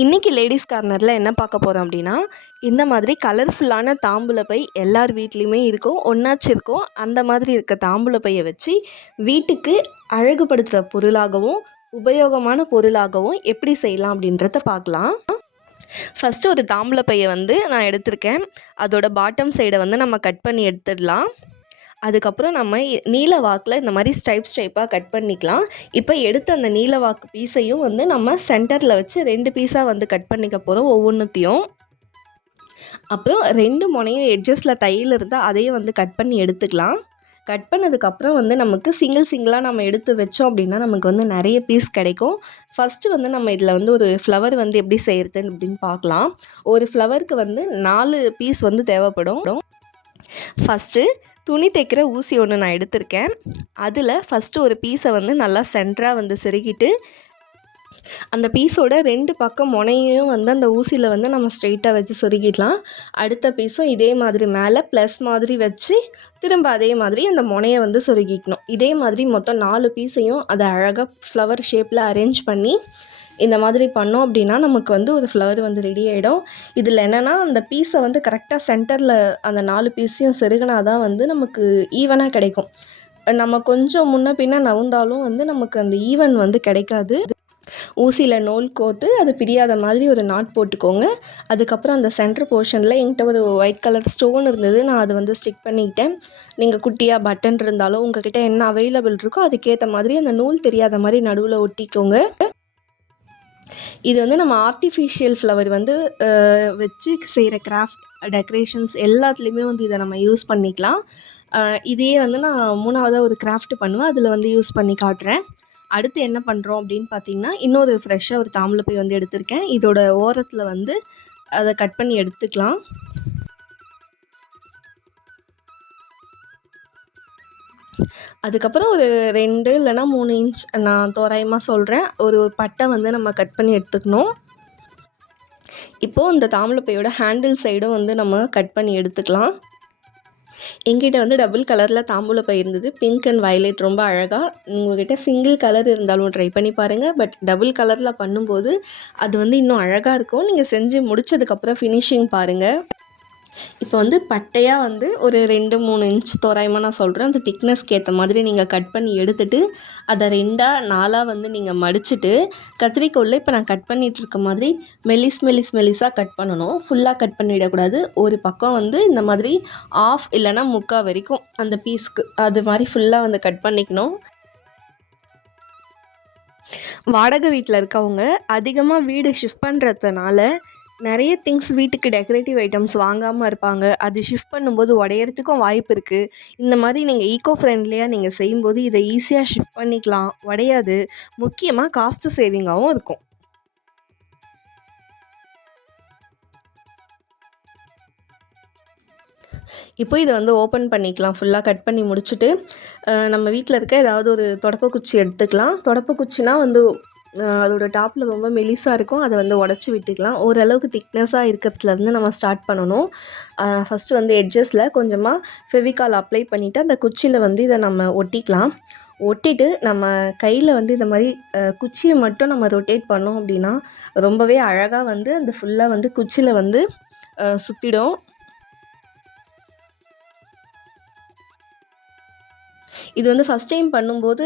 இன்றைக்கி லேடீஸ் கார்னரில் என்ன பார்க்க போகிறோம் அப்படின்னா, இந்த மாதிரி கலர்ஃபுல்லான தாம்பூல பை எல்லார் வீட்லேயுமே இருக்கும், ஒன்றாச்சும் இருக்கும். அந்த மாதிரி இருக்க தாம்பூல பையை வச்சு வீட்டுக்கு அழகுபடுத்துகிற பொருளாகவும் உபயோகமான பொருளாகவும் எப்படி செய்யலாம் அப்படின்றத பார்க்கலாம். ஃபஸ்ட்டு ஒரு தாம்பூல பையை நான் எடுத்திருக்கேன். அதோட பாட்டம் சைடை நம்ம கட் பண்ணி எடுத்துடலாம். அதுக்கப்புறம் நம்ம நீல வாக்கில் இந்த மாதிரி ஸ்ட்ரைப்பாக கட் பண்ணிக்கலாம். இப்போ எடுத்த அந்த நீல வாக்கு பீஸையும் நம்ம சென்டரில் வச்சு 2 பீஸாக கட் பண்ணிக்க போகிறோம் ஒவ்வொன்றுத்தையும். அப்புறம் 2 முனையும் எட்ஜஸில் தையல் இருந்தால் அதையும் கட் பண்ணி எடுத்துக்கலாம். கட் பண்ணதுக்கப்புறம் நமக்கு சிங்கிளாக நம்ம எடுத்து வச்சோம் அப்படின்னா நமக்கு நிறைய பீஸ் கிடைக்கும். ஃபஸ்ட்டு நம்ம இதில் ஒரு ஃப்ளவர் எப்படி செய்கிறது அப்படின்னு பார்க்கலாம். ஒரு ஃப்ளவருக்கு 4 பீஸ் தேவைப்படும். ஃபஸ்ட்டு துணி தைக்கிற ஊசி ஒன்று நான் எடுத்திருக்கேன். அதில் ஃபஸ்ட்டு ஒரு பீஸை நல்லா சென்டராக செருகிட்டு அந்த பீஸோட 2 பக்கம் முனையும் அந்த ஊசியில் நம்ம ஸ்ட்ரெயிட்டாக வச்சு சொருகிடலாம். அடுத்த பீஸும் இதே மாதிரி மேலே ப்ளஸ் மாதிரி வச்சு திரும்ப அதே மாதிரி அந்த முனையை சொருகிக்கணும். இதே மாதிரி மொத்தம் 4 பீஸையும் அதை அழகாக ஃப்ளவர் ஷேப்பில் அரேஞ்ச் பண்ணி இந்த மாதிரி பண்ணோம் அப்படின்னா நமக்கு ஒரு ஃப்ளவர் ரெடி ஆகிடும். இதில் என்னென்னா அந்த பீஸை கரெக்டாக சென்டரில் அந்த 4 பீஸையும் செருகினா தான் நமக்கு ஈவனாக கிடைக்கும். நம்ம கொஞ்சம் முன்ன பின்ன நவுந்தாலும் நமக்கு அந்த ஈவன் கிடைக்காது. ஊசியில் நூல் கோர்த்து அது பிரியாத மாதிரி ஒரு நாட் போட்டுக்கோங்க. அதுக்கப்புறம் அந்த சென்டர் போர்ஷனில் என்கிட்ட ஒரு ஒயிட் கலர் ஸ்டோன் இருந்தது, நான் அதை ஸ்டிக் பண்ணிக்கிட்டேன். நீங்கள் குட்டியாக பட்டன் இருந்தாலும் உங்கள்கிட்ட என்ன அவைலபிள் இருக்கோ அதுக்கேற்ற மாதிரி அந்த நூல் தெரியாத மாதிரி நடுவில் ஒட்டிக்கோங்க. இது நம்ம ஆர்டிஃபிஷியல் ஃப்ளவர் வச்சு செய்கிற கிராஃப்ட் டெக்கரேஷன்ஸ் எல்லாத்துலேயுமே இதை நம்ம யூஸ் பண்ணிக்கலாம். இதையே நான் 3ஆவதாக ஒரு கிராஃப்ட் பண்ணுவேன், அதில் யூஸ் பண்ணி காட்டுறேன். அடுத்து என்ன பண்ணுறோம் அப்படின்னு பார்த்தீங்கன்னா, இன்னொரு ஃப்ரெஷ்ஷாக ஒரு தாம்பூல பை எடுத்திருக்கேன். இதோட ஓரத்தில் அதை கட் பண்ணி எடுத்துக்கலாம். அதுக்கப்புறம் ஒரு 2 இல்லைனா 3 இன்ச் நான் தோராயமாக சொல்கிறேன், ஒரு பட்டை நம்ம கட் பண்ணி எடுத்துக்கணும். இப்போது இந்த தாம்பூல பையோட ஹேண்டில் சைடும் நம்ம கட் பண்ணி எடுத்துக்கலாம். எங்கிட்ட டபுள் கலரில் தாம்பூல பை இருந்தது, பிங்க் அண்ட் வயலட், ரொம்ப அழகாக. உங்கள்கிட்ட சிங்கிள் கலர் இருந்தாலும் ட்ரை பண்ணி பாருங்கள். பட் டபுள் கலரில் பண்ணும்போது அது இன்னும் அழகாக இருக்கும். நீங்கள் செஞ்சு முடித்ததுக்கப்புறம் ஃபினிஷிங் பாருங்கள். இப்போ பட்டையாக ஒரு 2-3 இன்ச் தோராயமாக நான் சொல்கிறேன், அந்த திக்னஸ்க்கு ஏற்ற மாதிரி நீங்கள் கட் பண்ணி எடுத்துகிட்டு அதை 2-4 நீங்கள் மடிச்சுட்டு கத்திரிக்கோலில் இப்போ நான் கட் பண்ணிகிட்டு இருக்க மாதிரி மெல்லிஸாக கட் பண்ணணும். ஃபுல்லாக கட் பண்ணிடக்கூடாது. ஒரு பக்கம் இந்த மாதிரி ஆஃப் இல்லைனா 3/4 வரைக்கும் அந்த பீஸ்க்கு அது மாதிரி ஃபுல்லாக கட் பண்ணிக்கணும். வாடகை வீட்டில் இருக்கவங்க அதிகமாக வீடு ஷிஃப்ட் பண்ணுறதுனால நிறைய திங்ஸ் வீட்டுக்கு டெக்கரேட்டிவ் ஐட்டம்ஸ் வாங்காமல் இருப்பாங்க. அது ஷிஃப்ட் பண்ணும்போது உடையறதுக்கும் வாய்ப்பு இருக்குது. இந்த மாதிரி நீங்கள் ஈக்கோ ஃப்ரெண்ட்லியாக நீங்கள் செய்யும்போது இதை ஈஸியாக ஷிஃப்ட் பண்ணிக்கலாம், உடையாது. முக்கியமாக காஸ்ட் சேவிங்காகவும் இருக்கும். இப்போ இதை ஓப்பன் பண்ணிக்கலாம். ஃபுல்லாக கட் பண்ணி முடிச்சுட்டு நம்ம வீட்டில் இருக்க ஏதாவது ஒரு தொடப்பக்குச்சி எடுத்துக்கலாம். தொடப்பக்குச்சினா அதோட டாப்பில் ரொம்ப மெலிசாக இருக்கும், அதை உடச்சி விட்டுக்கலாம். ஓரளவுக்கு திக்னஸாக இருக்கிறதுலேருந்து நம்ம ஸ்டார்ட் பண்ணணும். ஃபஸ்ட்டு எட்ஜஸில் கொஞ்சமாக ஃபெவிகால் அப்ளை பண்ணிவிட்டு அந்த குச்சியில் இதை நம்ம ஒட்டிக்கலாம். ஒட்டிட்டு நம்ம கையில் இந்த மாதிரி குச்சியை மட்டும் நம்ம ரொட்டேட் பண்ணோம் அப்படின்னா ரொம்பவே அழகாக அந்த ஃபுல்லாக குச்சியில் சுற்றிடும். இது ஃபஸ்ட் டைம் பண்ணும்போது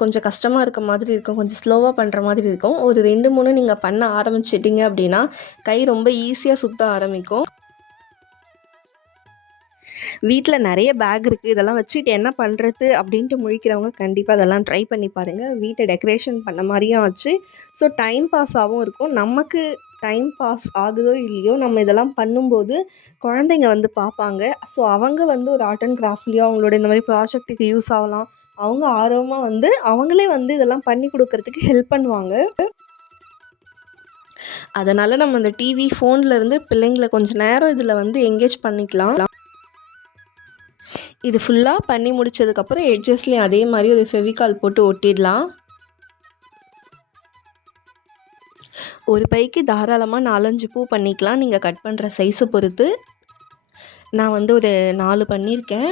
கொஞ்சம் கஷ்டமாக இருக்க மாதிரி இருக்கும், கொஞ்சம் ஸ்லோவாக பண்ணுற மாதிரி இருக்கும். ஒரு 2-3 நீங்கள் பண்ண ஆரம்பிச்சிட்டிங்க அப்படின்னா கை ரொம்ப ஈஸியாக சுற்ற ஆரம்பிக்கும். வீட்டில் நிறைய பேக் இருக்குது, இதெல்லாம் வச்சுட்டு என்ன பண்ணுறது அப்படின்ட்டு முழிக்கிறவங்க கண்டிப்பாக அதெல்லாம் ட்ரை பண்ணி பாருங்கள். வீட்டை டெக்கரேஷன் பண்ண மாதிரியும் ஆச்சு, ஸோ டைம் பாஸாகவும் இருக்கும். நமக்கு டைம் பாஸ் ஆகுதோ இல்லையோ நம்ம இதெல்லாம் பண்ணும்போது குழந்தைங்க பார்ப்பாங்க. ஸோ அவங்க ஒரு ஆர்ட் அண்ட் கிராஃப்ட்லேயோ அவங்களோட இந்த மாதிரி ப்ராஜெக்ட்டுக்கு யூஸ் ஆகலாம். அவங்க ஆர்வமாக அவங்களே இதெல்லாம் பண்ணி கொடுக்கறதுக்கு ஹெல்ப் பண்ணுவாங்க. அதனால் நம்ம அந்த டிவி ஃபோனில் இருந்து பிள்ளைங்களை கொஞ்சம் நேரம் இதில் எங்கேஜ் பண்ணிக்கலாம். இது ஃபுல்லாக பண்ணி முடித்ததுக்கப்புறம் எட்ஜஸ்லேயும் அதே மாதிரி ஒரு ஃபெவிகால் போட்டு ஒட்டிடலாம். ஒரு பைக்கு தாராளமாக 4-5 பூ பண்ணிக்கலாம், நீங்கள் கட் பண்ணுற சைஸை பொறுத்து. நான் ஒரு 4 பண்ணியிருக்கேன்.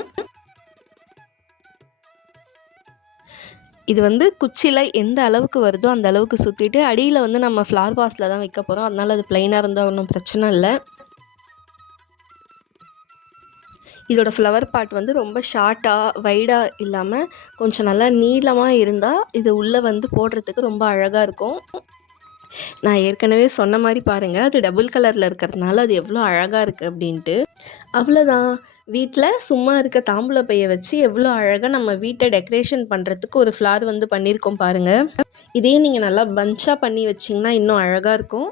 இது வந்து குச்சியில் எந்த அளவுக்கு வருதோ அந்த அளவுக்கு சுற்றிட்டு அடியில் வந்து நம்ம ஃப்ளார் வாஸில் தான் வைக்க போகிறோம். அதனால் அது ப்ளைனாக இருந்தால் ஒன்றும் பிரச்சனை இல்லை. இதோட ஃப்ளவர் பார்ட் வந்து ரொம்ப ஷார்ட்டாக வைடாக இல்லாமல் கொஞ்சம் நல்லா நீளமாக இருந்தால் இது உள்ளே வந்து போடுறதுக்கு ரொம்ப அழகாக இருக்கும். நான் ஏற்கனவே சொன்ன மாதிரி பாருங்கள், அது டபுள் கலரில் இருக்கிறதுனால அது எவ்வளோ அழகாக இருக்குது அப்படின்ட்டு. அவ்வளோதான், வீட்டில் சும்மா இருக்க தாம்பூல பையை வச்சு எவ்வளோ அழகாக நம்ம வீட்டை டெக்கரேஷன் பண்ணுறதுக்கு ஒரு ஃப்ளார் வந்து பண்ணியிருக்கோம் பாருங்கள். இதே நீங்கள் நல்லா பஞ்சாக பண்ணி வச்சிங்கன்னா இன்னும் அழகாக இருக்கும்.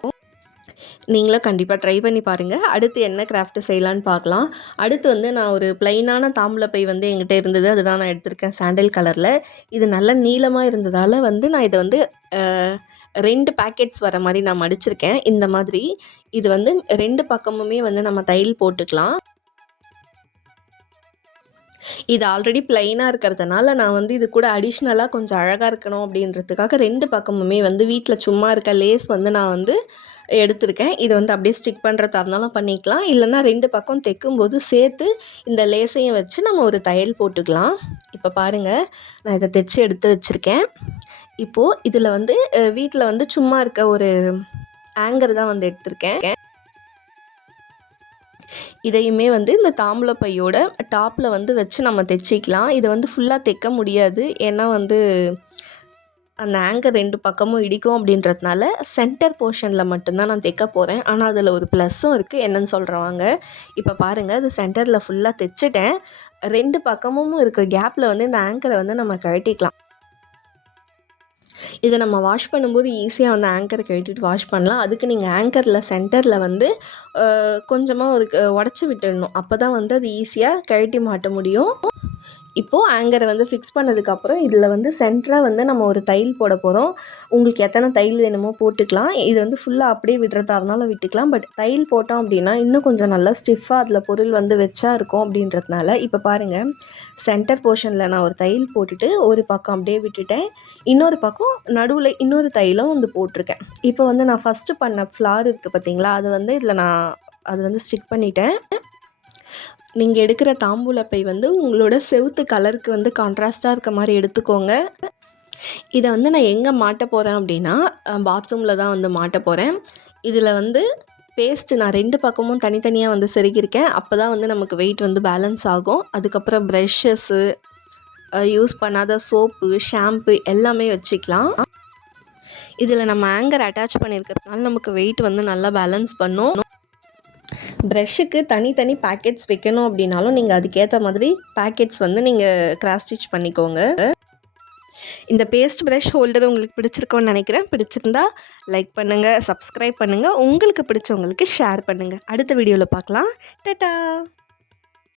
நீங்களும் கண்டிப்பாக ட்ரை பண்ணி பாருங்கள். அடுத்து என்ன கிராஃப்ட் செய்யலான்னு பார்க்கலாம். அடுத்து வந்து நான் ஒரு ப்ளைனான தாம்பூல பை வந்து என்கிட்ட இருந்தது, அதுதான் நான் எடுத்திருக்கேன் சாண்டில் கலரில். இது நல்ல நீளமாக இருந்ததால் வந்து நான் இதை வந்து 2 பேக்கெட்ஸ் வர மாதிரி நான் மடிச்சிருக்கேன். இந்த மாதிரி இது வந்து 2 பக்கமுமே வந்து நம்ம தையல் போட்டுக்கலாம். இது ஆல்ரெடி ப்ளைனாக இருக்கிறதுனால நான் வந்து இது கூட அடிஷ்னலாக கொஞ்சம் அழகாக இருக்கணும் அப்படின்றதுக்காக 2 பக்கமுமே வந்து வீட்டில் சும்மா இருக்க லேஸ் வந்து நான் வந்து எடுத்திருக்கேன். இதை வந்து அப்படியே ஸ்டிக் பண்ணுறதா இருந்தாலும் பண்ணிக்கலாம், இல்லைன்னா 2 பக்கம் தைக்கும்போது சேர்த்து இந்த லேஸையும் வச்சு நம்ம ஒரு தையல் போட்டுக்கலாம். இப்போ பாருங்கள், நான் இதை தைச்சி எடுத்து வச்சுருக்கேன். இப்போது இதில் வந்து வீட்டில் வந்து சும்மா இருக்க ஒரு ஆங்கர் தான் வந்து எடுத்திருக்கேன். இதையுமே வந்து இந்த தாம்பூல பையோட டாப்பில் வந்து வச்சு நம்ம தைச்சிக்கலாம். இதை வந்து ஃபுல்லாக தைக்க முடியாது, ஏன்னா வந்து அந்த ஆங்கர் 2 பக்கமும் இடிக்கும் அப்படின்றதுனால சென்டர் போர்ஷனில் மட்டும்தான் நான் தைக்க போகிறேன். ஆனால் அதில் ஒரு ப்ளஸ்ஸும் இருக்குது, என்னன்னு சொல்கிறேன் வாங்க. இப்போ பாருங்கள், அது சென்டரில் ஃபுல்லாக தைச்சிட்டேன். 2 பக்கமும் இருக்க கேப்பில் வந்து இந்த ஆங்கரை வந்து நம்ம கழட்டிக்கலாம். இதை நம்ம வாஷ் பண்ணும்போது ஈஸியாக வந்து ஆங்கரை கழட்டிட்டு வாஷ் பண்ணலாம். அதுக்கு நீங்கள் ஆங்கரில் சென்டரில் வந்து கொஞ்சமாக ஒரு உடச்சி விட்டுடணும். அப்போ தான் வந்து அது ஈஸியாக கழட்டி மாட்ட முடியும். இப்போது ஆங்கரை வந்து ஃபிக்ஸ் பண்ணதுக்கப்புறம் இதில் வந்து சென்டராக வந்து நம்ம ஒரு தையல் போட போகிறோம். உங்களுக்கு எத்தனை தையல் வேணுமோ போட்டுக்கலாம். இது வந்து ஃபுல்லாக அப்படியே விடுறதா இருந்தாலும் விட்டுக்கலாம். பட் தையல் போட்டோம் அப்படின்னா இன்னும் கொஞ்சம் நல்லா ஸ்டிஃபாக அதில் பொருள் வந்து வச்சா இருக்கும் அப்படின்றதுனால. இப்போ பாருங்கள், சென்டர் போர்ஷனில் நான் ஒரு தையல் போட்டுட்டு ஒரு பக்கம் அப்படியே விட்டுட்டேன், இன்னொரு பக்கம் நடுவில் இன்னொரு தையலும் வந்து போட்டிருக்கேன். இப்போ வந்து நான் ஃபஸ்ட்டு பண்ண ஃப்ளார் இருக்குது பார்த்தீங்களா, அது வந்து இதில் நான் அது வந்து ஸ்டிக் பண்ணிட்டேன். நீங்கள் எடுக்கிற தாம்பூல பை வந்து உங்களோட செவுத்து கலருக்கு வந்து கான்ட்ராஸ்ட்டாக இருக்க மாதிரி எடுத்துக்கோங்க. இதை வந்து நான் எங்கே மாட்ட போகிறேன் அப்படின்னா பாத்ரூமில் தான் வந்து மாட்ட போகிறேன். இதில் வந்து பேஸ்ட்டு நான் 2 பக்கமும் தனித்தனியாக வந்து செருகியிருக்கேன். அப்போ தான் வந்து நமக்கு வெயிட் வந்து பேலன்ஸ் ஆகும். அதுக்கப்புறம் ப்ரஷ்ஷஸ்ஸு, யூஸ் பண்ணாத சோப்பு, ஷாம்பு எல்லாமே வச்சுக்கலாம். இதில் நம்ம ஆங்கர் அட்டாச் பண்ணியிருக்கிறதுனால நமக்கு வெயிட் வந்து நல்லா பேலன்ஸ் பண்ணும். ப்ரஷ்ஷுக்கு தனித்தனி பேக்கெட்ஸ் வைக்கணும் அப்படின்னாலும் நீங்கள் அதுக்கேற்ற மாதிரி பேக்கெட்ஸ் வந்து நீங்கள் கிராஸ் ஸ்டிச் பண்ணிக்கோங்க. இந்த பேஸ்ட் ப்ரஷ் ஹோல்டர் உங்களுக்கு பிடிச்சிருக்கோன்னு நினைக்கிறேன். பிடிச்சிருந்தா லைக் பண்ணுங்கள், சப்ஸ்கிரைப் பண்ணுங்கள், உங்களுக்கு பிடிச்சவங்களுக்கு ஷேர் பண்ணுங்கள். அடுத்த வீடியோவில் பார்க்கலாம். டாடா.